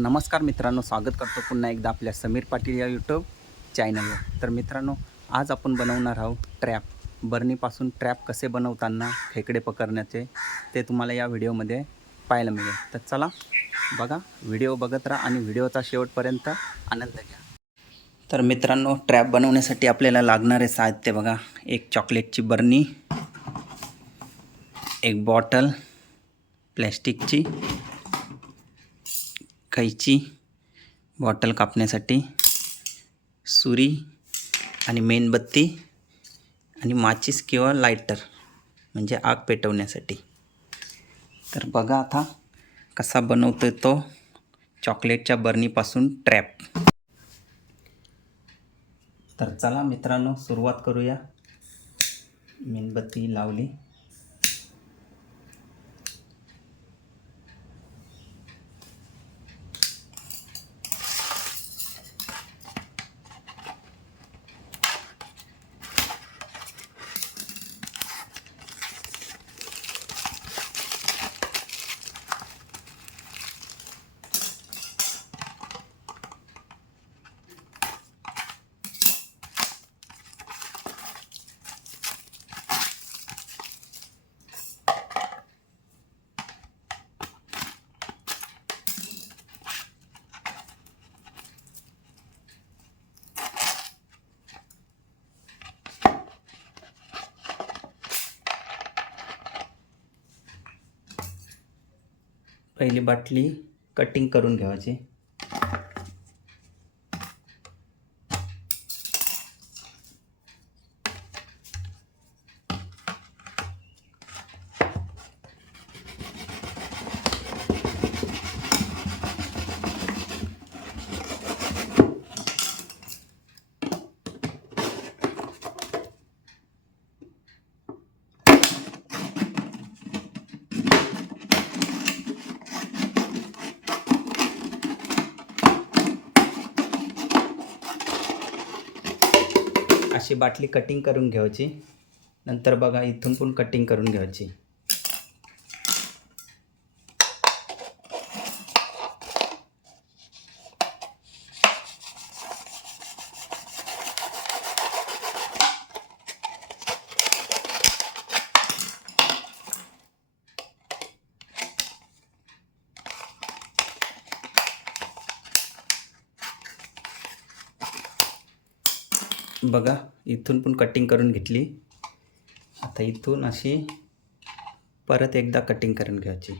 नमस्कार मित्रांनो स्वागत करतो पुन्हा एकदा आपल्या समीर पाटील या यूट्यूब चॅनलवर तर मित्रांनो आज आपण बनवणार आहोत ट्रॅप बर्नीपासून ट्रॅप कसे बनवताना खेकडे पकडण्याचे ते तुम्हाला या व्हिडिओमध्ये पाहायला मिळेल. तर चला बघा व्हिडिओ बघत राहा आणि व्हिडिओचा शेवटपर्यंत आनंद घ्या. तर मित्रांनो ट्रॅप बनवण्यासाठी आपल्याला लागणारे साहित्य बघा. एक चॉकलेटची बर्नी एक बॉटल प्लॅस्टिकची कैची बॉटल कापण्यासाठी सुरी आणि मेणबत्ती आणि माचीस किंवा लायटर म्हणजे आग पेटवण्यासाठी. तर बघा आता कसा बनवतो तो चॉकलेटच्या बर्नीपासून ट्रॅप तर चला मित्रांनो सुरुवात करूया. मेणबत्ती लावली. पहिली बाटली कटिंग करून घ्यायची. अशी बाटली कटिंग करून घ्यायची. नंतर बघा इथून पण कटिंग करून घ्यायची. बघा इथून पण कटिंग करून घेतली. आता इथून अशी परत एकदा कटिंग करून घ्यायची.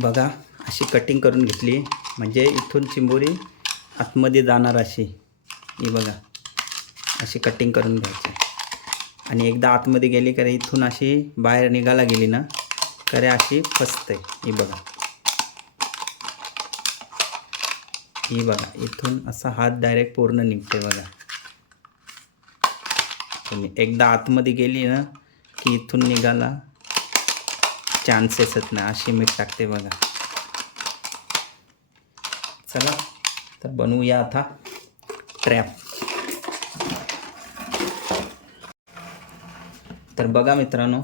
बघा अशी कटिंग करून घेतली. म्हणजे इथून चिंबोरी आतमध्ये जाणार अशी. ही बघा अशी कटिंग करून घ्यायची. आणि एकदा आतमध्ये गेली का रे इथून अशी बाहेर निघायला गेली ना तर अशी फसते. ही बघा. ही बघा इथून असा हात डायरेक्ट पूर्ण निघते बघा. तुम्ही एकदा आतमध्ये गेली ना की इथून निघाला चान्सेसच नाही अशी मीठ टाकते बघा. चला तर बनवूया आता ट्रॅप तर बघा मित्रांनो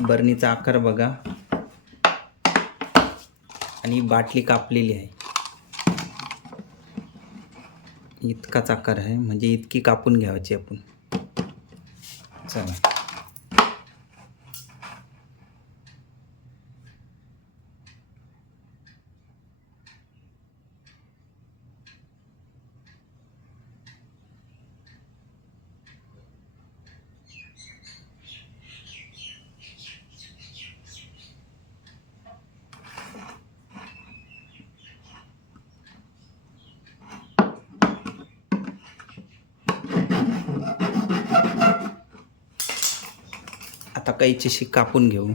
बर्नीचा आकार बघा. आणि बाटली कापलेली आहे. इतकाच आकार आहे म्हणजे इतकी कापून घ्यायची आपण. चला. टाकायची कैचीशी कापून घेऊ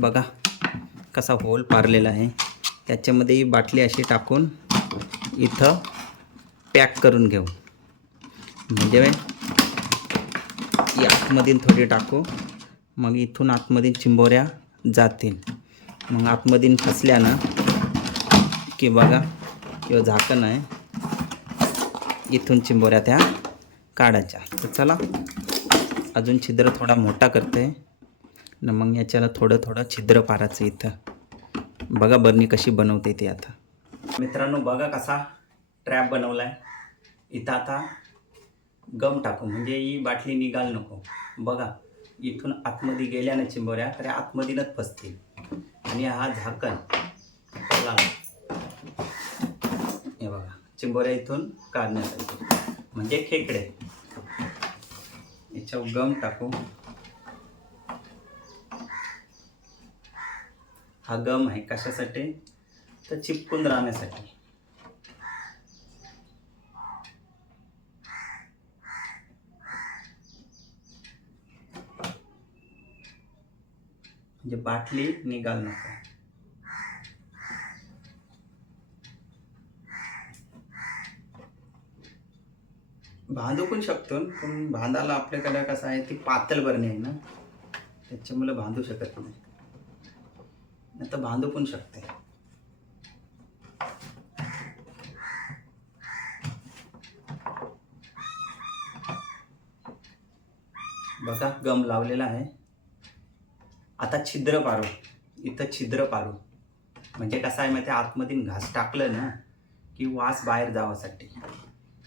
बघा असा होल पारलेला आहे. त्याच्यामध्ये ही बाटली अशी टाकून इथं पॅक करून घेऊ. म्हणजे ही आतमधून थोडी टाकू. मग इथून आतमधून चिंबोऱ्या जातील. मग आतमधून फसल्यानं की बघा किंवा झाकण आहे इथून चिंबोऱ्या त्या काढायच्या. तर चला अजून छिद्र थोडा मोठा करते. न मग याच्याला थोडं थोडं छिद्र पारायचं इथं. बघा बर्नी कशी बनवते ते आता. मित्रांनो बघा कसा ट्रॅप बनवला आहे इथं आता गम टाकू म्हणजे ही बाटली निघाल नको. बघा इथून आतमध्ये गेल्यानं चिंबोऱ्या तर आतमधीनच फसतील. आणि हा झाकण हे बघा चिंबोऱ्या इथून काढण्यासाठी म्हणजे खेकडे. याच्यावर गम टाकू. हा गम आहे कशासाठी? तर चिपकून राहण्यासाठी. म्हणजे बाटली निघाल नको. बांधू पण शकतो पण बांधायला आपल्याकडे कसं आहे ती पातळ बरणी आहे ना. त्याच्यामुळे बांधू शकत नाही. नाही तर बांधू पण शकते. बघा गम लावलेला आहे. आता छिद्र पारू इथं छिद्र पारू म्हणजे कसं आहे माहिती आतमधून घास टाकलं ना की वास बाहेर जावासाठी.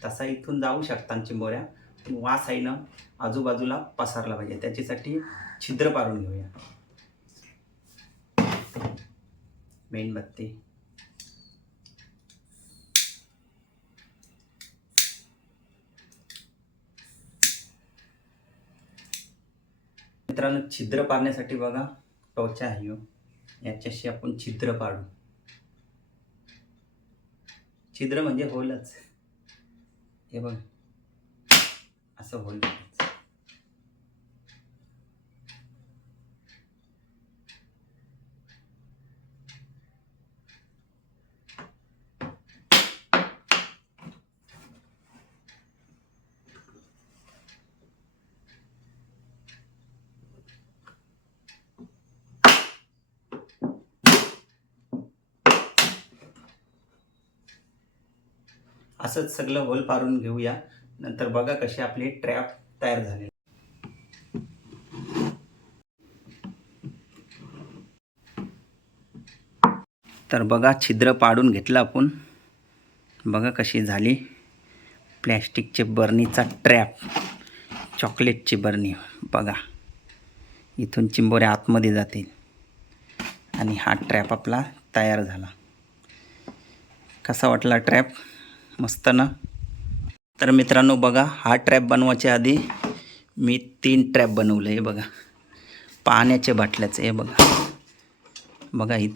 तसा इथून जाऊ शकतात चिंबोऱ्या. वास आहे ना आजूबाजूला पसरला पाहिजे. त्याच्यासाठी छिद्र पारून घेऊया. मेणबत्ती मित्रांनो छिद्र पाडण्यासाठी बघा टोचा आहे ह्यो. याच्याशी आपण छिद्र पाडू. छिद्र म्हणजे होलच. हे बघ. असं होल. असंच सगळं होल पारून घेऊया. नंतर बघा कशी आपली ट्रॅप तयार झाली तर बघा छिद्र पाडून घेतलं आपण. बघा कशी झाली. प्लॅस्टिकचे बर्नीचा ट्रॅप चॉकलेटची बर्नी. बघा. इथून चिंबोऱ्या आतमध्ये जातील आणि हा ट्रॅप आपला तयार झाला. कसा वाटला ट्रॅप मस्त ना तर मित्रांनो बघा हा ट्रॅप बनवायच्या आधी मी तीन ट्रॅप बनवलं हे बघा. पाण्याच्या बाटल्याचं हे बघा. बघा इ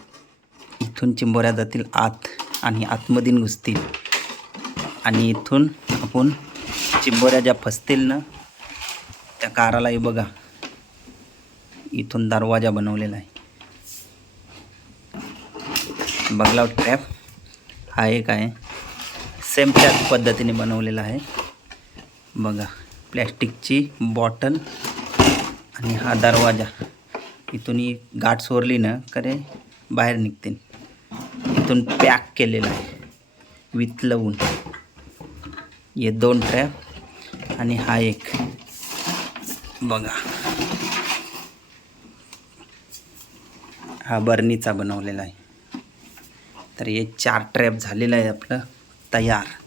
इथून चिंबोऱ्या जातील आत आणि आतमधून घुसतील. आणि इथून आपण चिंबोऱ्या ज्या फसतील ना त्या कारालाही बघा. इथून दरवाजा बनवलेला आहे. बघला ट्रॅप हा एक आहे. सेम त्याच पद्धतीने बनवलेला आहे. बघा प्लॅस्टिकची बॉटल आणि हा दरवाजा. इथून ही गाठ सोरली ना करे बाहेर निघतील इथून पॅक केलेला आहे. वितलवून. हे दोन ट्रॅप आणि हा एक. बघा. हा बर्नीचा बनवलेला आहे. तर हे चार ट्रॅप झालेलं आहे आपलं. तयार